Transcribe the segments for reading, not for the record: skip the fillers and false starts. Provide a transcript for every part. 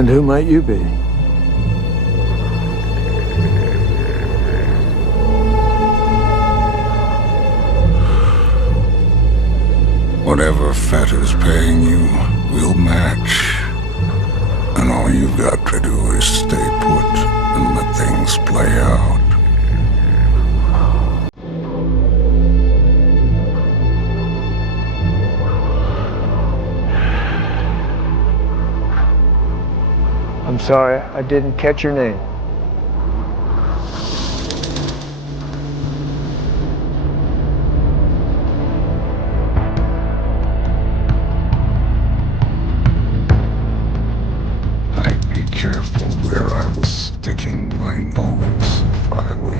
And who might you be? Whatever Fett is paying you, we'll match. And all you've got to do is stay put and let things play out. I'm sorry, I didn't catch your name. I'd be careful where I was sticking my nose if I were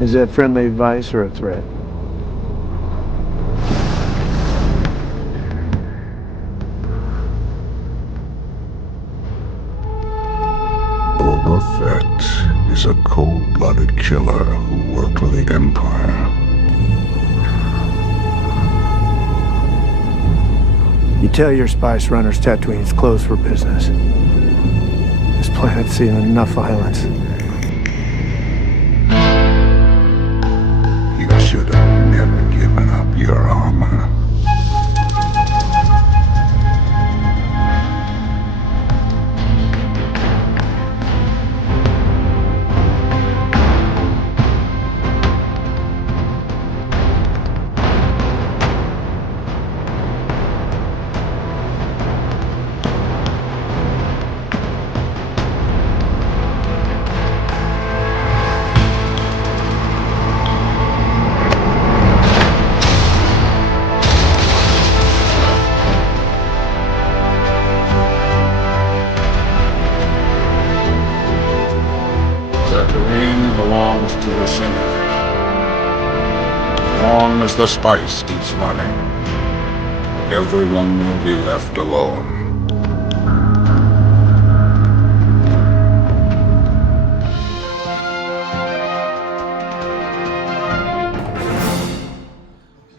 you. Is that friendly advice or a threat? Boba Fett is a cold-blooded killer who worked for the Empire. You tell your spice runners Tatooine's closed for business. This planet's seen enough violence. You should have never given up your armor. Tatooine belongs to the Senate. As long as the spice keeps running, everyone will be left alone.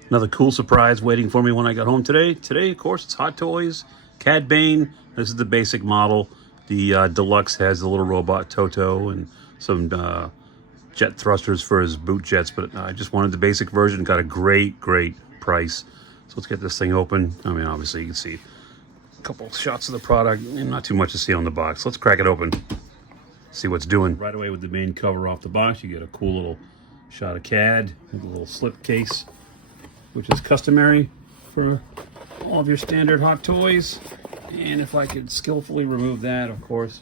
Another cool surprise waiting for me when I got home today. Today, of course, it's Hot Toys, Cad Bane. This is the basic model. The deluxe has the little robot Toto and some jet thrusters for his boot jets, but I just wanted the basic version. Got a great price. So let's get this thing open. I mean, obviously you can see a couple shots of the product, and not too much to see on the box. Let's crack it open, see what's doing. Right away with the main cover off the box, you get a cool little shot of Cad with a little slip case, which is customary for all of your standard Hot Toys. And if I could skillfully remove that, of course,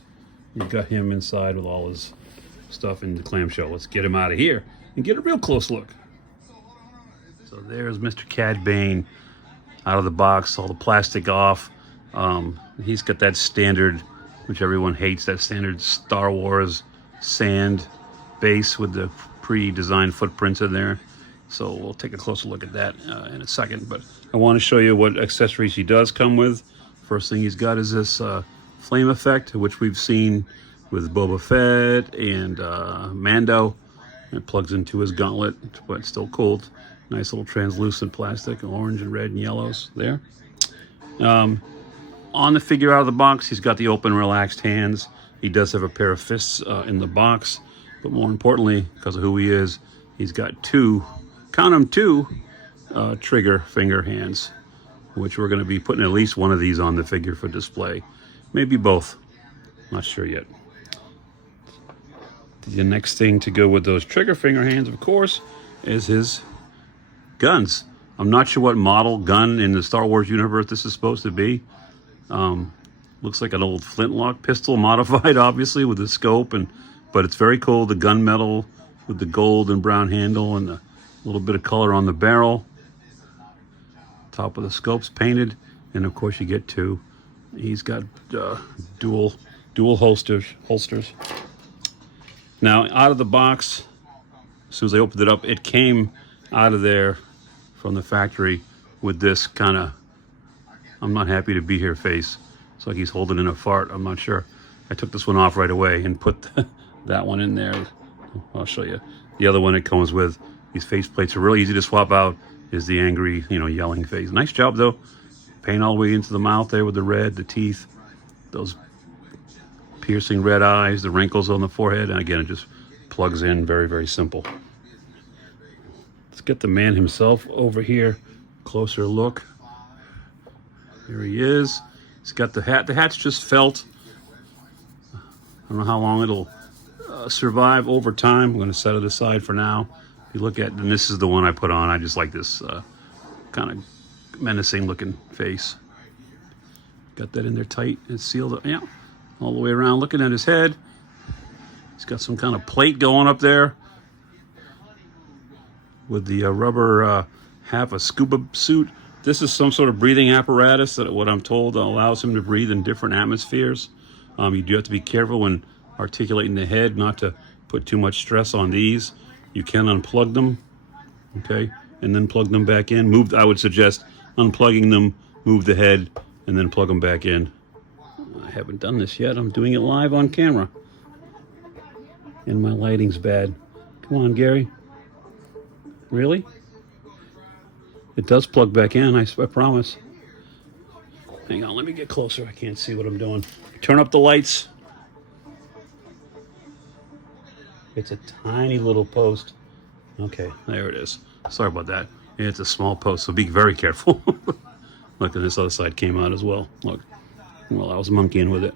you've got him inside with all his stuff in the clamshell. Let's get him out of here and get a real close look. So there's Mr. Cad Bane out of the box, all the plastic off. He's got that standard, which everyone hates, that standard Star Wars sand base with the pre-designed footprints in there. So we'll take a closer look at that in a second. But I want to show you what accessories he does come with. First thing he's got is this flame effect, which we've seen with Boba Fett and Mando. It plugs into his gauntlet, but it's still cold. Nice little translucent plastic, orange and red and yellows there. On the figure out of the box, he's got the open, relaxed hands. He does have a pair of fists in the box, but more importantly, because of who he is, he's got two, count them, two trigger finger hands, which we're going to be putting at least one of these on the figure for display. Maybe both. Not sure yet. The next thing to go with those trigger finger hands, of course, is his guns. I'm not sure what model gun in the Star Wars universe this is supposed to be. Looks like an old flintlock pistol, modified obviously with the scope, but it's very cool. The gunmetal with the gold and brown handle and a little bit of color on the barrel. Top of the scope's painted, and of course you get two. He's got dual holsters. Now, out of the box, as soon as I opened it up, it came out of there from the factory with this kind of "I'm not happy to be here" face. It's like he's holding in a fart. I'm not sure. I took this one off right away and put that one in there. I'll show you. The other one it comes with, these face plates are really easy to swap out. is the angry, yelling face. Nice job though. Paint all the way into the mouth there with the red, the teeth, those piercing red eyes, the wrinkles on the forehead, and again, it just plugs in. Very, very simple. Let's get the man himself over here. Closer look. Here he is. He's got the hat. The hat's just felt. I don't know how long it'll survive over time. I'm going to set it aside for now. If you look at, and this is the one I put on. I just like this kind of menacing looking face. Got that in there tight and sealed up. Yeah. All the way around, looking at his head. He's got some kind of plate going up there with the rubber half a scuba suit. This is some sort of breathing apparatus that, what I'm told, allows him to breathe in different atmospheres. You do have to be careful when articulating the head not to put too much stress on these. You can unplug them, okay, and then plug them back in. I would suggest unplugging them, move the head, and then plug them back in. I haven't done this yet. I'm doing it live on camera. And my lighting's bad. Come on, Gary. Really? It does plug back in, I promise. Hang on, let me get closer. I can't see what I'm doing. Turn up the lights. It's a tiny little post. Okay, there it is. Sorry about that. It's a small post, so be very careful. Look, and this other side came out as well. Look. Well, I was monkeying with it.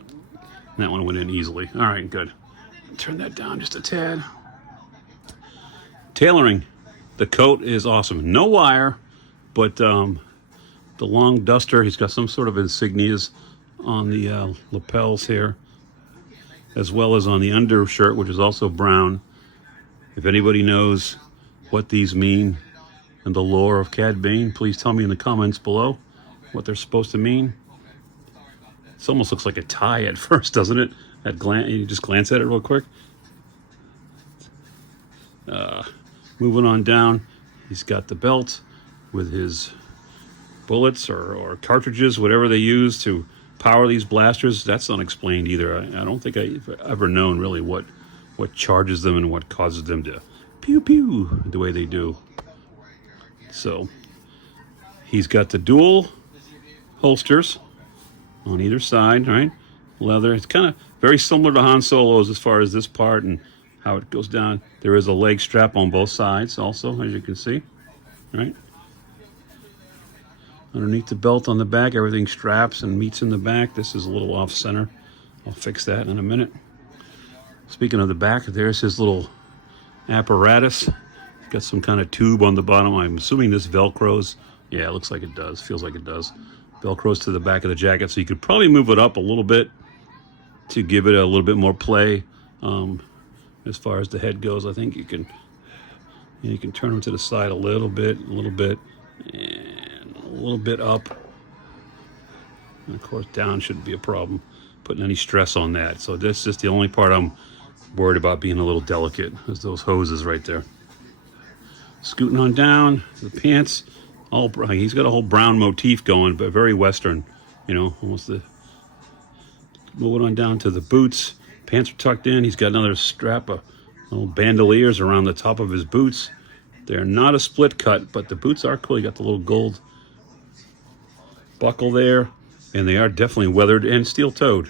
That one went in easily. All right, good. Turn that down just a tad. Tailoring. The coat is awesome. No wire, but the long duster. He's got some sort of insignias on the lapels here, as well as on the undershirt, which is also brown. If anybody knows what these mean and the lore of Cad Bane, please tell me in the comments below what they're supposed to mean. This almost looks like a tie at first, doesn't it? You just glance at it real quick. Moving on down, he's got the belt with his bullets or cartridges, whatever they use to power these blasters. That's unexplained either. I don't think I've ever known really what charges them and what causes them to pew pew the way they do. So he's got the dual holsters on either side, right? Leather. It's kind of very similar to Han Solo's as far as this part and how it goes down. There is a leg strap on both sides also, as you can see, right? Underneath the belt on the back, everything straps and meets in the back. This is a little off center. I'll fix that in a minute. Speaking of the back, there's his little apparatus. Got some kind of tube on the bottom. I'm assuming this Velcros. Yeah, it looks like it does. Feels like it does. Velcros to the back of the jacket, so you could probably move it up a little bit to give it a little bit more play. As far as the head goes, I think you can turn them to the side a little bit, and a little bit up. And of course, down shouldn't be a problem. Putting any stress on that. So this is the only part I'm worried about being a little delicate. Is those hoses right there. Scooting on down the pants. He's got a whole brown motif going, but very Western, almost moving on down to the boots. Pants are tucked in. He's got another strap of little bandoliers around the top of his boots. They're not a split cut, but the boots are cool. You got the little gold buckle there, and they are definitely weathered and steel-toed.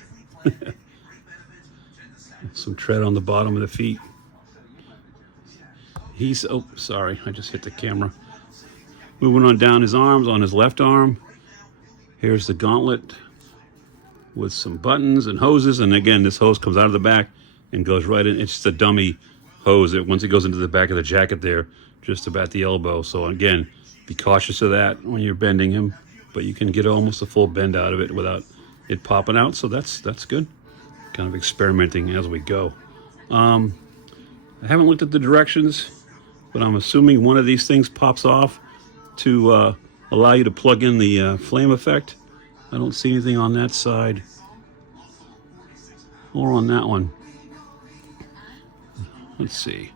Some tread on the bottom of the feet. Sorry, I just hit the camera. Moving on down his arms, on his left arm, here's the gauntlet with some buttons and hoses. And again, this hose comes out of the back and goes right in. It's just a dummy hose. Once it goes into the back of the jacket there, just about the elbow. So again, be cautious of that when you're bending him, but you can get almost a full bend out of it without it popping out. So that's good. Kind of experimenting as we go. I haven't looked at the directions, but I'm assuming one of these things pops off to allow you to plug in the flame effect. I don't see anything on that side or on that one. Let's see.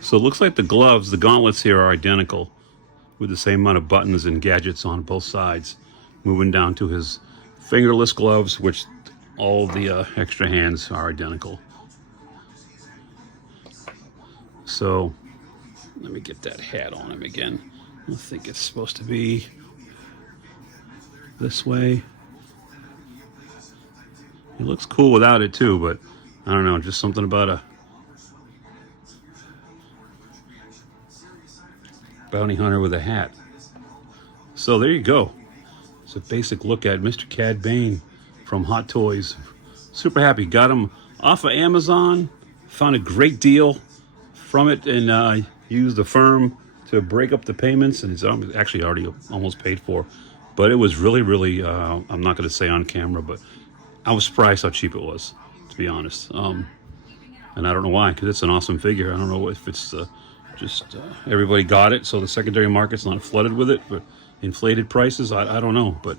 So it looks like the gauntlets here are identical with the same amount of buttons and gadgets on both sides. Moving down to his fingerless gloves, which all the extra hands are identical. So let me get that hat on him again. I think it's supposed to be this way. It looks cool without it too, but I don't know, just something about a bounty hunter with a hat. So there you go. It's a basic look at Mr. Cad Bane from Hot Toys. Super happy. Got him off of Amazon. Found a great deal from it, and used the firm to break up the payments, and it's actually already almost paid for. But it was really, really, I'm not going to say on camera, but I was surprised how cheap it was, to be honest. And I don't know why, because it's an awesome figure. I don't know if it's just everybody got it, so the secondary market's not flooded with it, but inflated prices, I don't know. But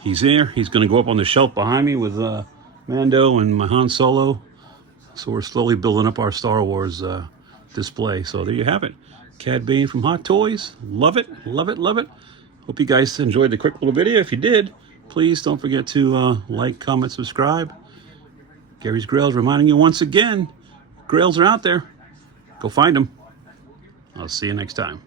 he's there. He's going to go up on the shelf behind me with Mando and my Han Solo. So we're slowly building up our Star Wars display. So there you have it. Cad Bane from Hot Toys. Love it, love it, love it. Hope you guys enjoyed the quick little video. If you did, please don't forget to like, comment, subscribe. Gary's Grails reminding you once again, Grails are out there. Go find them. I'll see you next time.